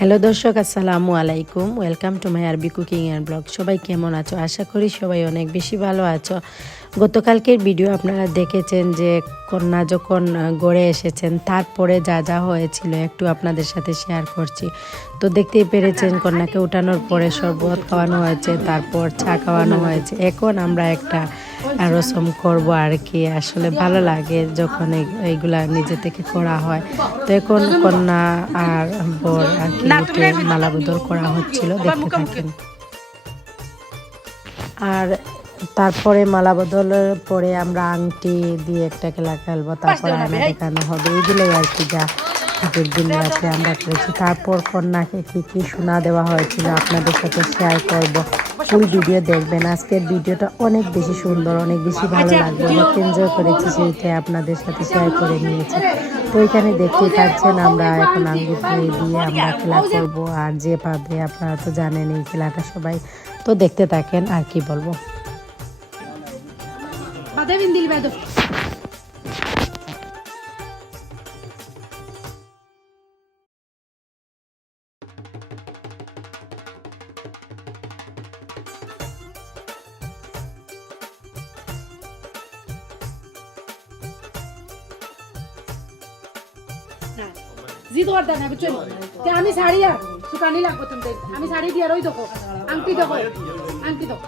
Hello দর্শক, আসসালামু আলাইকুম। ওয়েলকাম টু মাই আরবি কুকিং অ্যান্ড ব্লগ সবাই কেমন আছো? আশা করি সবাই অনেক বেশি ভালো আছো। গতকালকের ভিডিও আপনারা দেখেছেন যে কন্যা যখন গড়ে এসেছেন তারপরে যা যা হয়েছিল একটু আপনাদের সাথে শেয়ার করছি। তো দেখতেই পেরেছেন কন্যাকে উঠানোর পরে শরবত খাওয়ানো হয়েছে তারপর চা খাওয়ানো হয়েছে। এখন আমরা একটা রসম করব আর কি। আসলে ভালো লাগে যখন এই- এইগুলা নিজে থেকে করা হয়। তো এখন কন্যা আর বর আর কি মালা বদল করা হচ্ছিল দেখতে থাকেন। আর তারপরে মালা বদলের পরে আমরা আংটি দিয়ে একটা খেলা খেলব তারপরে আয়না দেখানো হবে। এইগুলোই আর কি যা আগের দিন রাতে আমরা করেছি তারপর কন্যাকে কি কি শোনা দেওয়া হয়েছিল আপনাদের সাথে শেয়ার করব। ফুল ভিডিও দেখবেন। আজকের ভিডিওটা অনেক বেশি সুন্দর অনেক বেশি ভালো লাগবে অনেক এনজয় করেছি সেইটাই আপনাদের সাথে শেয়ার করে নিয়েছি। তো এখানে দেখতে পাচ্ছেন আমরা এখন আঙ্গুর দিয়ে আমরা খেলা করব। আর যে পাবে আপনারা তো জানেন এই খেলাটা সবাই তো দেখতে থাকেন আর কি বলব? Devin değil ben de. জিদ ওয়ার্ডা না বুঝছ তে আমি শাড়ি আর সুকানি লাগবো তুমি। আমি শাড়ি দিয়ে রই দেখো। আংটি দেখো। আংটি দেখো।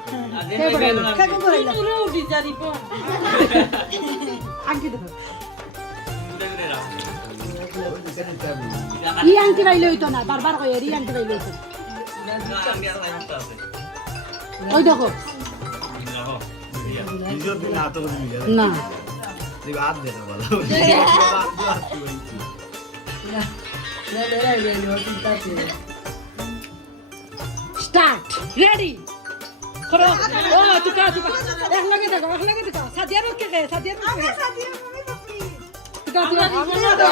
ই আংটি বাইলে হইতো না বারবার কই ই আংটি বাইলে হইতো ওই দেখো না স্টার্ট রেডি করো। ও তুকা তুকা। এক লগে দেখো এক লগে দেখো। সাদিয়া রোক কে সাদিয়া রোক কে? তুকা তুকা তুকা।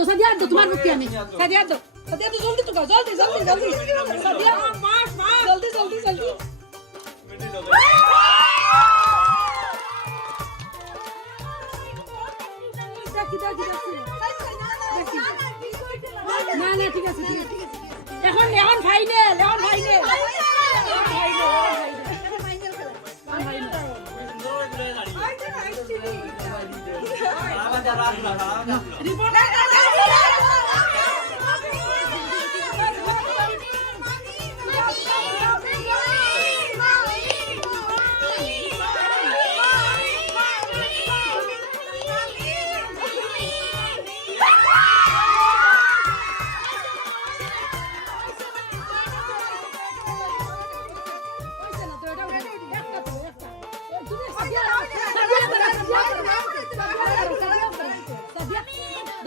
সাদিয়া দো সাদিয়া দো তোমার মুক্তি আমি সাদিয়া দো সাদিয়া जल्दी জলদি তো জলদি জলদি জলদি।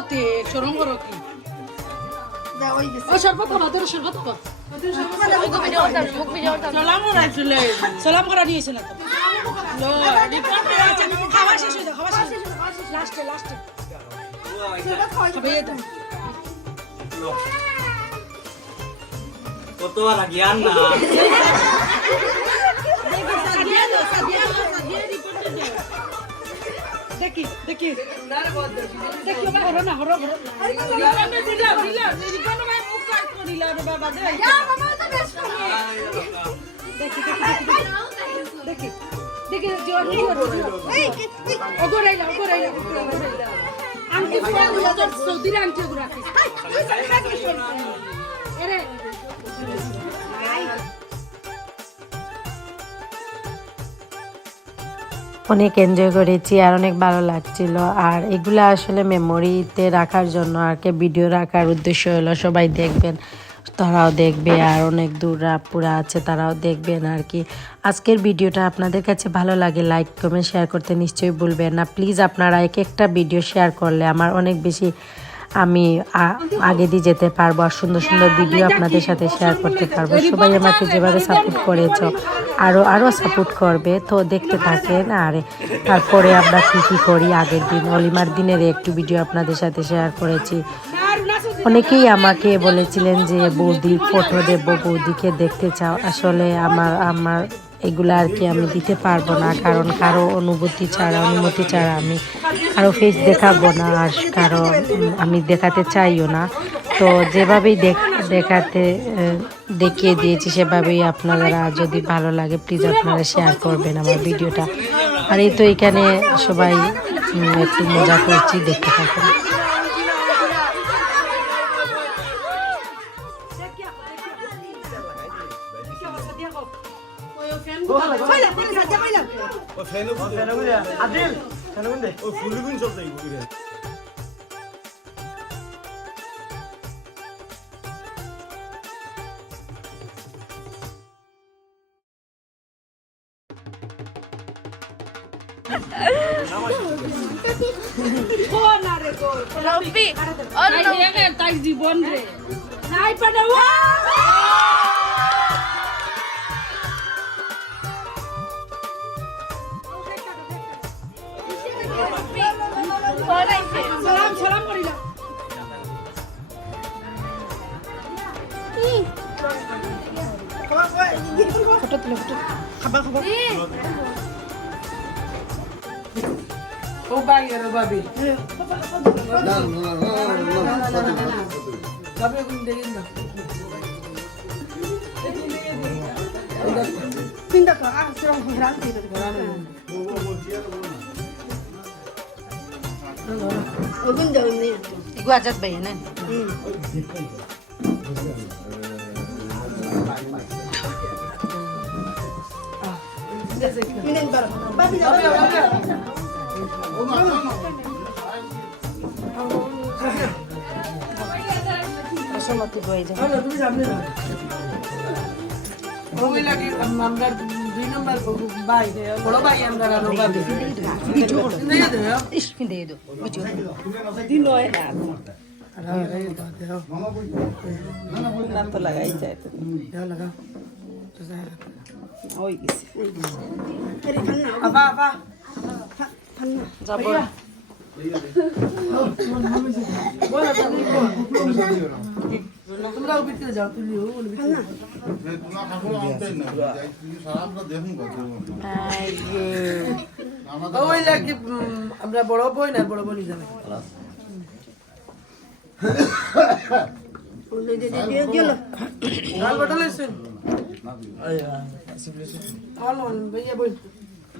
দরতে শরম করো কি ও শরবত খাবা তোর শরবত খাবা সালাম করা ছিল সালাম করা দিয়েছিল তো। খাওয়া শেষ হয়ে খাওয়া শেষ লাস্টে লাস্টে। তো কত আর জ্ঞান না? দেখি দেখি। দেখি বাবা হরো না হরো। হরো দিলা দিলা রিকানে ভাই মুখ কাট করিলা রে বাবা দে। দেখি দেখি দেখি দেখি। দেখি জোর জোর জোর ওগোরাইলা ওগোরাইলা ওগোরাইলা সৌদির আনছে ওগুলা এরে। অনেক এনজয় করেছি আর অনেক ভালো লাগছিল। আর এগুলো আসলে মেমোরিতে রাখার জন্য আর কি ভিডিও রাখার উদ্দেশ্য হলো সবাই দেখবেন, তারাও দেখবে আর অনেক দূর পুরা আছে তারাও দেখবেন আর কি। আজকের ভিডিওটা আপনাদের কাছে ভালো লাগে লাইক কমেন্ট শেয়ার করতে নিশ্চয়ই ভুলবেন না। প্লিজ আপনারা এক একটা ভিডিও শেয়ার করলে আমার অনেক বেশি আমি আগে দিয়ে যেতে পারব আর সুন্দর সুন্দর ভিডিও আপনাদের সাথে শেয়ার করতে পারব। সবাই আমাকে যেভাবে সাপোর্ট করেছ আরও আরও সাপোর্ট করবে, তো দেখতে থাকেন। আর তারপরে আমরা কী কী করি আগের দিন, অলিমার দিনের একটু ভিডিও আপনাদের সাথে শেয়ার করেছি। অনেকেই আমাকে বলেছিলেন যে, বৌদি ফটো দেব, বৌদিকে দেখতে চাও। আসলে আমার আমার এগুলো আর কি আমি দিতে পারব না, কারণ কারও অনুভূতি ছাড়া, অনুমতি ছাড়া আমি কারও ফেস দেখাবো না আর কারও, আমি দেখাতে চাইও না। তো যেভাবেই দেখ- দেখাতে দেখিয়ে দিয়েছি, সেভাবেই আপনারা যদি ভালো লাগে প্লিজ আপনারা শেয়ার করবেন আমার ভিডিওটা। আর এই তো এখানে সবাই একটু মজা করছি, দেখতে থাকুন। ও ফুলগুন সব যাইব তাই gabi. Gabi ako hindi rin. Pindah ke ah, serang berhenti dari berani. Ogun ni. Igu ajat bayanan. Hmm. Ah, ini baru. Babi, babi. Asomati boy jam. আমরা দুই নম্বর ভাই বড় ভাই আমরা নবাবে Ish pinde do. Bicho. তো লাগাই যায় তো। লাগাও। ওই গেছে। আবা আবা আমরা বড় বই না বড় বই যাবে গাল বটল এসেন অন অন ভাইয়া বই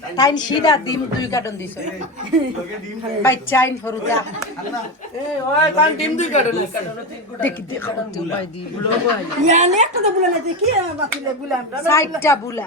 এ তাইন সিধা ডিম দুই কার্টন দিছ বাচ্চা চাইন ফরু দা ওই টিম দুই কার্টন দেখি দেখো তুই বাই দি ইয়ানে একটা তো বুলা না দেখি বাতিলে বুলা বুলা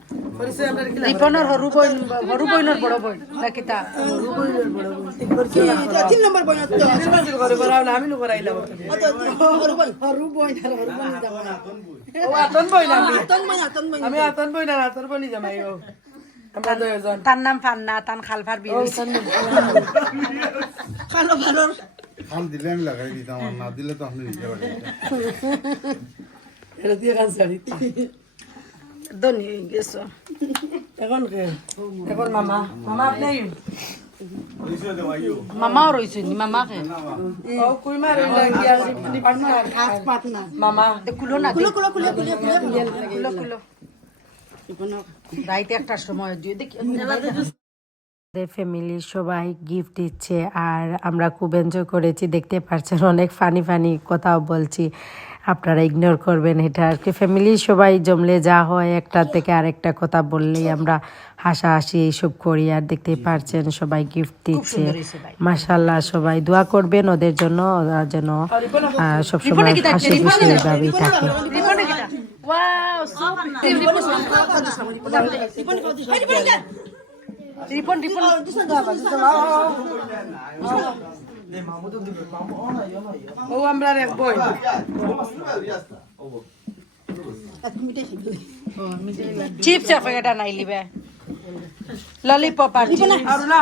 রিপনের সৰু বইন সৰু বইনৰ বড় বইন না কিতা তিন নম্বর তো না আমি হরু বই হরু বই আর হরু বই যাব না ও আতন বই আমি তন বই না তন আমি আতন বই না আতন বই জামাই ও আমরা দুজন তার নাম ফান্না তান খালফার বিয়ে খালো ভালো খাল দিলে আমি লাগাই দিতাম না দিলে তো আপনি নিজে এটা দিয়ে কাজ ছাড়ি ধনী হয়ে গেছো এখন কে এখন মামা মামা আপনি মামাও রয়েছে মামা কুলো না কুলো কুলো কুলো কুলো কুলো কুলো রাইতে একটার সময় দিয়ে দেখি আমাদের ফ্যামিলির সবাই গিফট দিচ্ছে আর আমরা খুব এনজয় করেছি। দেখতে পাচ্ছেন অনেক ফানি ফানি কথাও বলছি। আপনারা ইগনোর করবেন এটা আর কি। ফ্যামিলির সবাই জমলে যা হয় একটা থেকে আরেকটা কথা বললেই আমরা হাসাহাসি এইসব করি আর দেখতে পারছেন সবাই গিফট দিচ্ছে। মাসাল্লাহ সবাই। দোয়া করবেন ওদের জন্য ওরা যেন আহ, সবসময় হাসি খুশি এইভাবেই থাকে। রিপন রিপন। ও আমরা এক বই চিপস এর প্যাকেটটা নাই লিবে ললিপপ আর আর না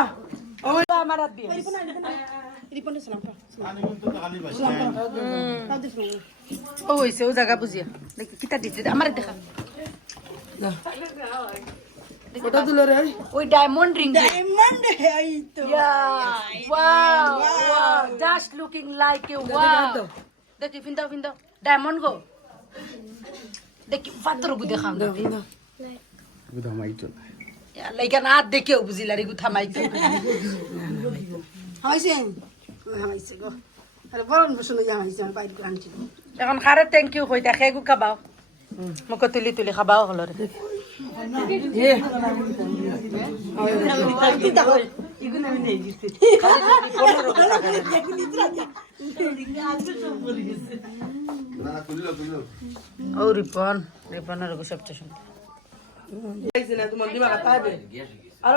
ও আমার হাত দিয়ে সালাম ও হইছে ও জায়গা বুঝিয়া দেখি কিতা দিতে আমার দেখা ওটা তুলো রে। ওই ডায়মন্ড রিং ডায়মন্ড এই তো। Wow wow just looking like a wow দেখি ফিন্দাও ফিন্দাও ডায়মন্ড গো। দেখি পাত্র গু দেখাম দেখি। ধামাইতো লাইকা না। দেখেও বুঝিলা রে গু থামাইতে হাইছে হাইছে গো। আরে বরণ বসন যা হাইছে আমি বাইরে আনছি। এখন খারে থ্যাংক ইউ কই দেখে গু খাবাও। মোক তুলি তুলি খাবাও হলরে এ ও রিপন রিপনের সবচেয়ে তাইবে আর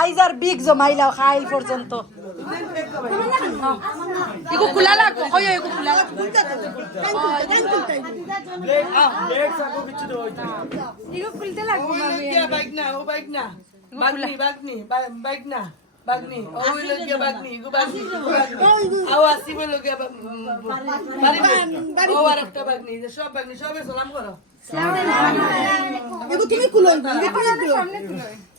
আইজার বিগ জমাইলাও খাইল পর্যন্ত। ইগু কুলা লাগবো কই ইগু কুলা লাগবো ইগু খুলতে লাগবো বাইক না ও বাইক না বাগনি। বাগনি বাইক না বাগনি ও লগে বাগনি গো বাগনি। আও আসিবে লগে বাড়ি ও আর একটা বাগনি সব বাগনি সবে সালাম করো। তুমি কুলো বাদে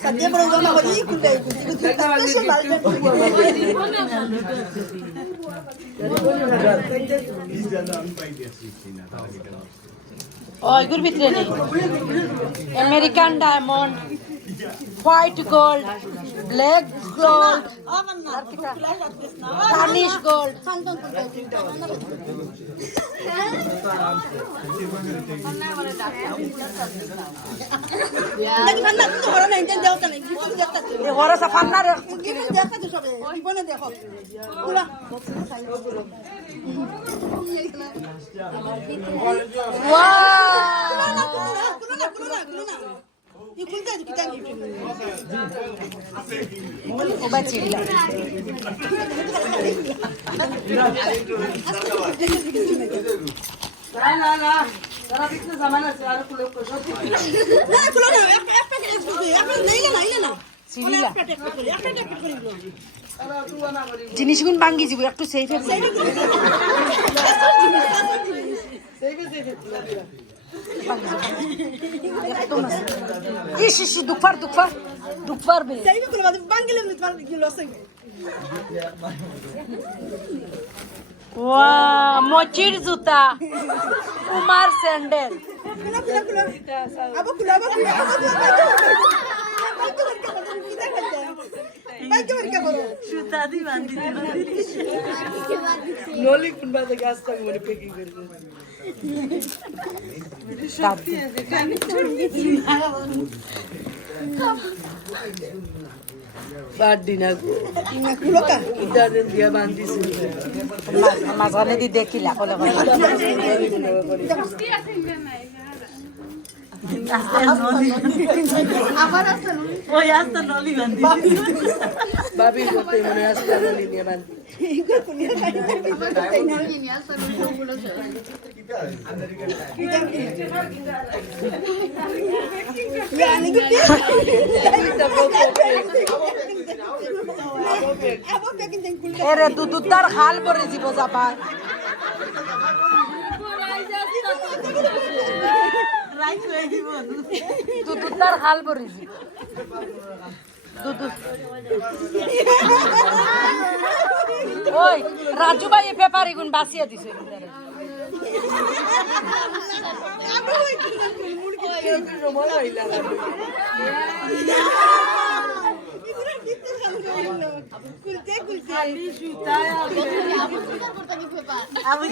কুলো এগো তুমি ও ইগুর ভিতরে নেই American diamond white gold black gold. Spanish gold. দেখি ভান্না জিনিসগুন ভাঙ্গি যাব একটু সেফে সেইবে সেইবে দুপার দুপার দুপার বে তাই কুলো বাদ বাঙ্গিলে নি পার কি লস হইবে ওয়া মচির জুতা Kumar sandal Kula, kula, kula. Abo, kula, abo, kula, abo, kula. Bodoh, kita kerja. Baik ke mereka bodoh. নলি কোনবা থেকে আসতে পেকিং করবে বাড়ি না গো Nah, kula ka. ইদারেন দিয়া বান্ধিছে মাঝখানে দি দেখিলা কলে বাবি করতে মনে আসতে নলি নিয়ে বান্ধি Kula. এরে দুধুদার খাল পরে জীব যাবা দুধুদার খাল পরে জীব দুধু ওই, রাজু ভাই পেপার এগুন বাঁচিয়ে দিছে Abo pekin jeng kula. Murgi. মনে হইলা Ikuran kita kan kula. Kulte, kulte. Abul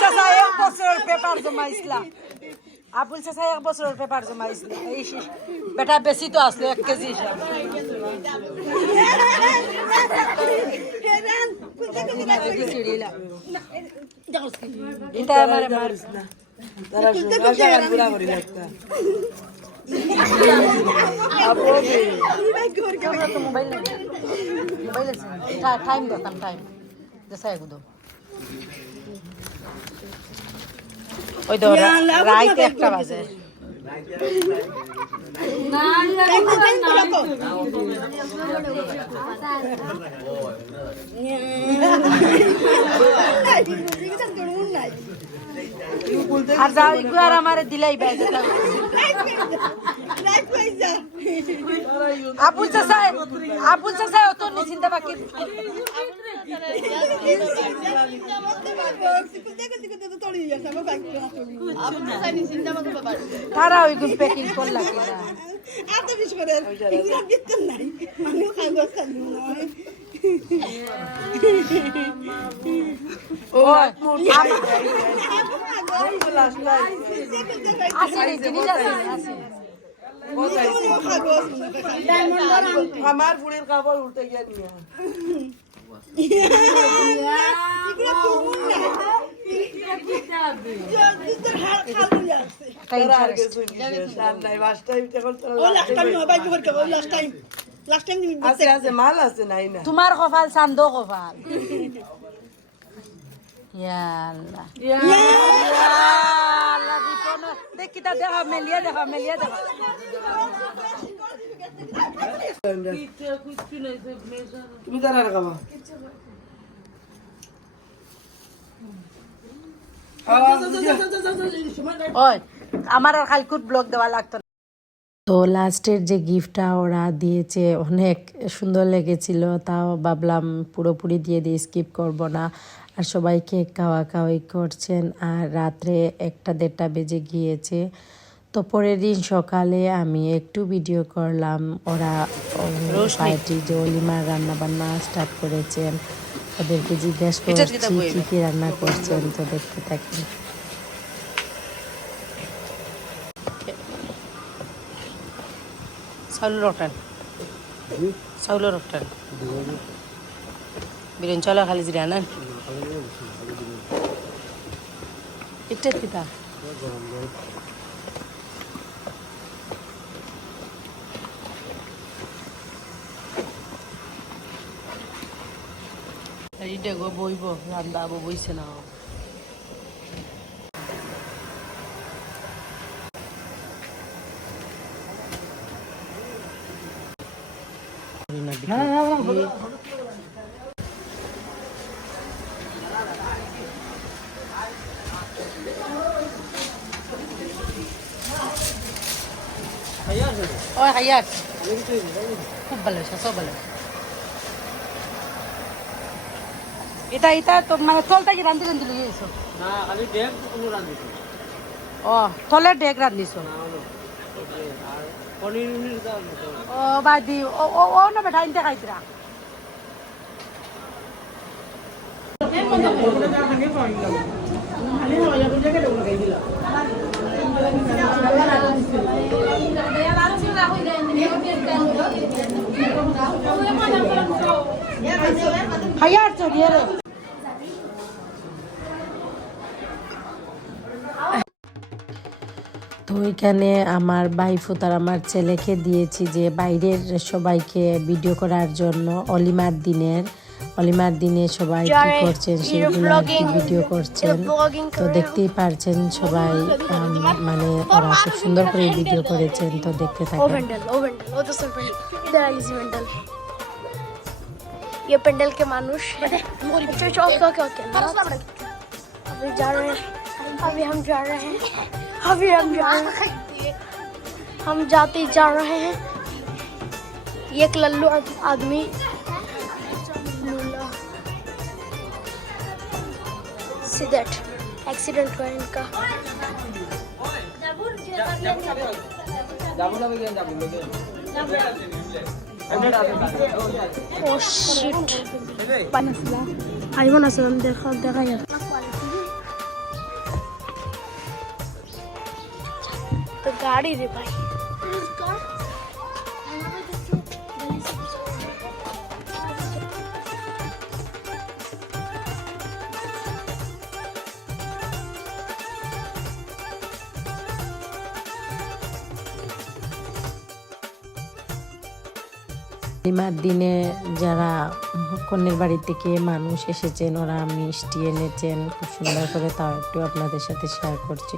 চাচা এক বছরের পেপার জমাইছিলা আবুল চাচা এক বছরের পেপার জমাইছিল এই বেটা বেশি তো আসলো এক কেজি মোবাইল টাইম দেখতাম টাইম দেশা এগুলো ওই তো রাইতে একটা বাজে। Time আর যাও ইগু আর আমার দিলাই paisa. আবুল চাচাই আবুল চাচাই অত নিচিন্তা বাকি তারা ওইগুলো প্যাকিং করলা কিনা Ata bis ko rin. আমার ফুলের কাপড় উল্টে গিয়ে নিয়ে একটা তারা টাইম Oh, আছে আছে মাল আছে নাই না তোমার কপাল চান্দ কপাল ইয়াল্লাহ ইয়াল্লাহ রিপন দেখি তা দেখা মেলিয়া দেখা মেলিয়া দেখা তুমি তারা রাখাবা আমার আর কালকুট ব্লগ দেওয়া লাগতো। তো লাস্টের যে গিফটটা ওরা দিয়েছে অনেক সুন্দর লেগেছিল। তাও ভাবলাম পুরোপুরি দিয়ে দিয়ে স্কিপ করব না। আর সবাই কেক খাওয়া খাওয়াই করছেন। আর রাত্রে একটা দেড়টা বেজে গিয়েছে। তো পরের দিন সকালে আমি একটু ভিডিও করলাম। ওরা পার্টি যে অলিমার রান্না বান্না স্টার্ট করেছেন ওদেরকে জিজ্ঞেস করছি কি কি রান্না করছেন তো দেখতে থাকি চাউলের রকটান চাউলের রকটান বিরিয়ানি চাউল খালি জিরা না? এটা কিতা এইটা গো বইব আবো বইছে না। ওই হায়াত খুব ভালো সব ভালো এটা এটা তো মানে তলটা কি রান্ধি রান্ধি লইয়ে এসো না খালি দেখ কোনো রান্ধিছো ও তলে ডেক রান্ধিছো ও বাদি ও ও ও না বেটা ইনতে খাইতরা তো এখানে আমার বাইফুত তার আমার ছেলেকে দিয়েছি যে বাইরের সবাইকে ভিডিও করার জন্য অলিমার দিনের। অলিমার দিনে সবাই কি করছেন সেগুলো আর কি ভিডিও করছেন তো দেখতেই পারছেন সবাই আম, মানে ওরা খুব সুন্দর করে ভিডিও করেছেন তো দেখতে ओ থাকেন पेंडल ओ पेंडल ओ दूसरा पेंडल इधर आ इसी पेंडल ये पेंडल के मानुष है अच्छा अच्छा ओके ओके ओके अभी जा रहे हैं अभी हम जा रहे हैं अभी हम जा रहे हैं हम जाते ही जा रहे हैं ये एक लल्लू आद- आदमी सी दैट एक्सीडेंट हुआ इनका देखा तो गाड़ी रे भाई অলিমার দিনে যারা কন্যের বাড়ি থেকে মানুষ এসেছেন, ওরা মিষ্টি এনেছেন। খুব সুন্দর করে তাও একটু আপনাদের সাথে শেয়ার করছি।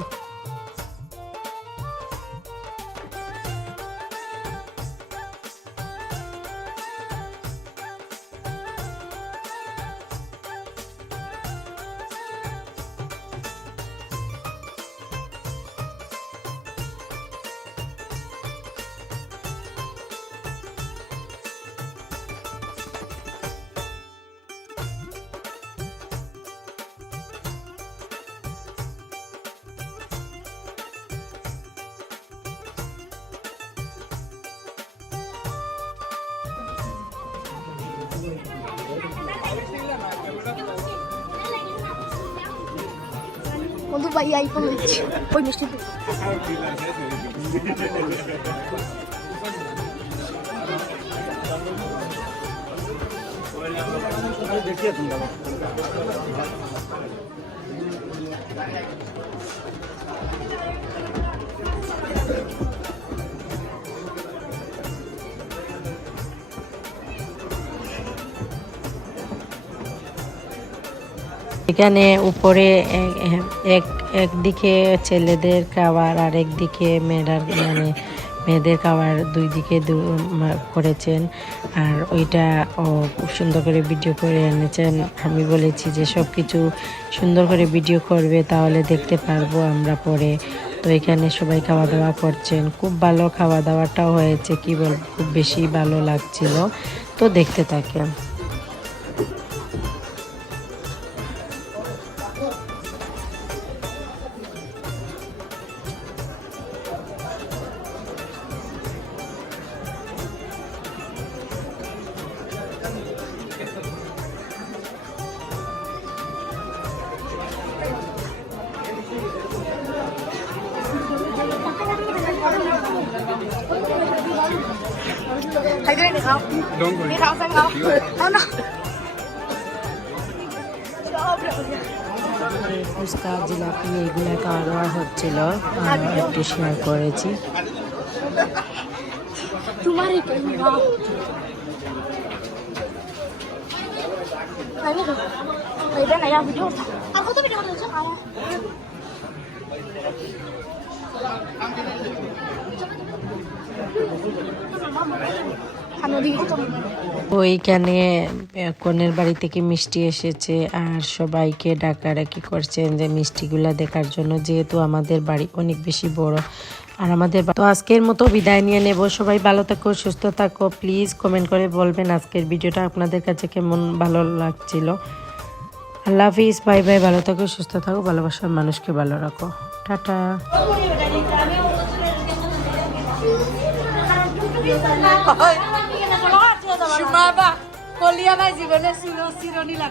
বন্ধু ভাই আইফোন দিচ্ছি ওই মিষ্টি দে। দেখিয়ে এখানে উপরে এক- এক একদিকে ছেলেদের খাবার আর একদিকে মেয়েরার মানে মেয়েদের খাবার দুই দিকে করেছেন। আর ওইটা ও খুব সুন্দর করে ভিডিও করে এনেছেন। আমি বলেছি যে সব কিছু সুন্দর করে ভিডিও করবে, তাহলে দেখতে পারব আমরা পরে। তো এখানে সবাই খাওয়া দাওয়া করছেন। খুব ভালো খাওয়া দাওয়াটাও হয়েছে, কি বলব, খুব বেশি ভালো লাগছিল। তো দেখতে থাকেন। Don't go. Oh no. Fuchka jalebi এগুলো কারবার হচ্ছিল একটু শেয়ার করেছি। তোমার ওইখানে কনের বাড়ি থেকে মিষ্টি এসেছে আর সবাইকে ডাকাডাকি করছেন যে মিষ্টিগুলা দেখার জন্য, যেহেতু আমাদের বাড়ি অনেক বেশি বড়। আর আমাদের তো আজকের মতো বিদায় নিয়ে নেব। সবাই ভালো থাকো, সুস্থ থাকো। প্লিজ কমেন্ট করে বলবেন আজকের ভিডিওটা আপনাদের কাছে কেমন ভালো লাগছিল। আল্লাহ হাফিজ, বাই বাই, ভালো থাকো, সুস্থ থাকো, ভালোবাসার মানুষকে ভালো রাখো। Tata. cosa más. Chumaba, colía más y no la